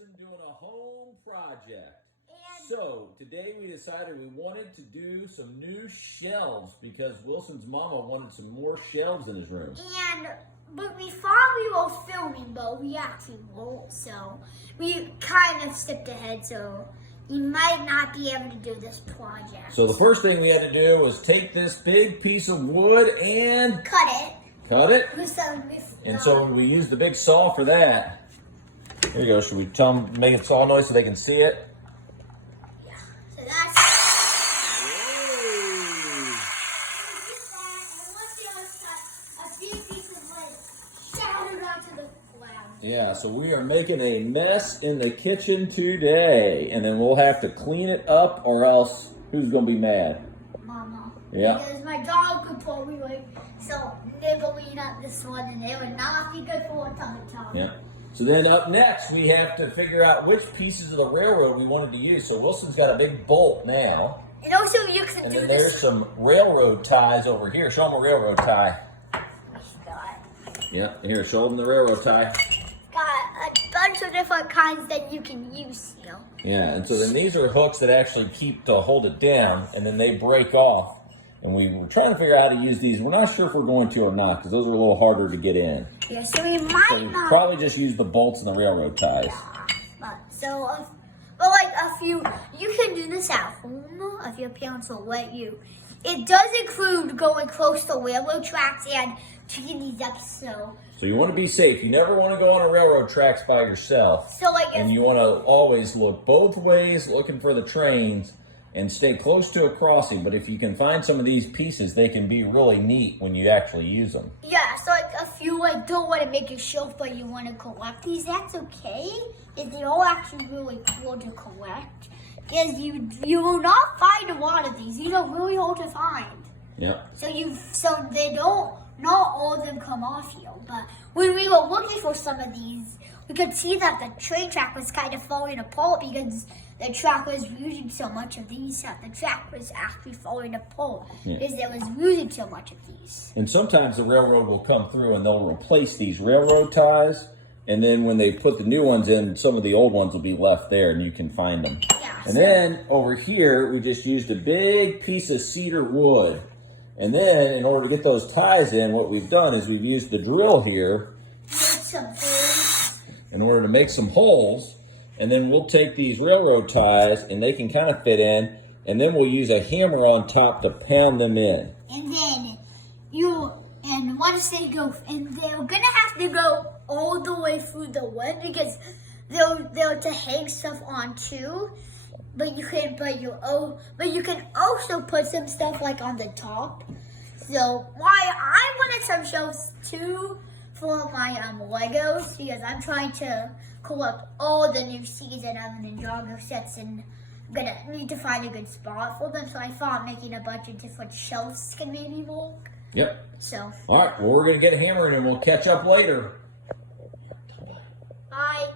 Wilson doing a home project. And So today we decided we wanted to do some new shelves because Wilson's mama wanted some more shelves in his room. but we thought we were filming, but we actually won't. So we kind of stepped ahead. So you might not be able to do this project. So the first thing we had to do was take this big piece of wood and Cut it. And so we used the big saw for that. Here you go. Should we tell them, make it saw noise so they can see it? Yeah. So that's. Yeah, so we are making a mess in the kitchen today, and then we'll have to clean it up, or else who's gonna be mad? Mama. Yeah. Because my dog could probably nibbling at this one, and it would not be good for a tummy time. Yeah. So then up next, we have to figure out which pieces of the railroad we wanted to use. So Wilson's got a big bolt now. And also you can And do then this. there's some railroad ties over here. Show them a railroad tie. Yeah, here, show them the railroad tie. Got a bunch of different kinds that you can use, you know. Yeah, and so then these are hooks that actually keep to hold it down, and then they break off. And we were trying to figure out how to use these. We're not sure if we're going to or not, because those are a little harder to get in. Yeah, so we might So we not. probably just use the bolts and the railroad ties. But like you can do this at home if your parents will let you. It does include going close to railroad tracks and picking these up. So you want to be safe. You never want to go on a railroad tracks by yourself. And you want to always look both ways, looking for the trains, and stay close to a crossing. But if you can find some of these pieces, they can be really neat when you actually use them. yeah, so if you don't want to make a shelf but you want to collect these, that's okay. They're all actually really cool to collect. Because you will not find a lot of these. These are really hard to find. Yeah. So they don't. Not all of them come off here, but when we were looking for some of these, we could see that the train track was kind of falling apart because the track was using so much of these that the track was actually falling apart because it was using so much of these. And sometimes the railroad will come through and they'll replace these railroad ties, and then when they put the new ones in, some of the old ones will be left there and you can find them. Yeah, And then over here, we just used a big piece of cedar wood. And then, in order to get those ties in, what we've done is we've used the drill here in order to make some holes. And then we'll take these railroad ties, and they can kind of fit in. And then we'll use a hammer on top to pound them in. And then once they go, and they're gonna have to go all the way through the wood because they're to hang stuff on too. But you can also put some stuff like on the top. So I wanted some shelves too for my Legos because I'm trying to collect all the new season of Ninjago sets and I'm gonna need to find a good spot for them. So I thought making a bunch of different shelves can maybe work. Yep. So. All right. Well, we're gonna get hammering and we'll catch up later. Bye.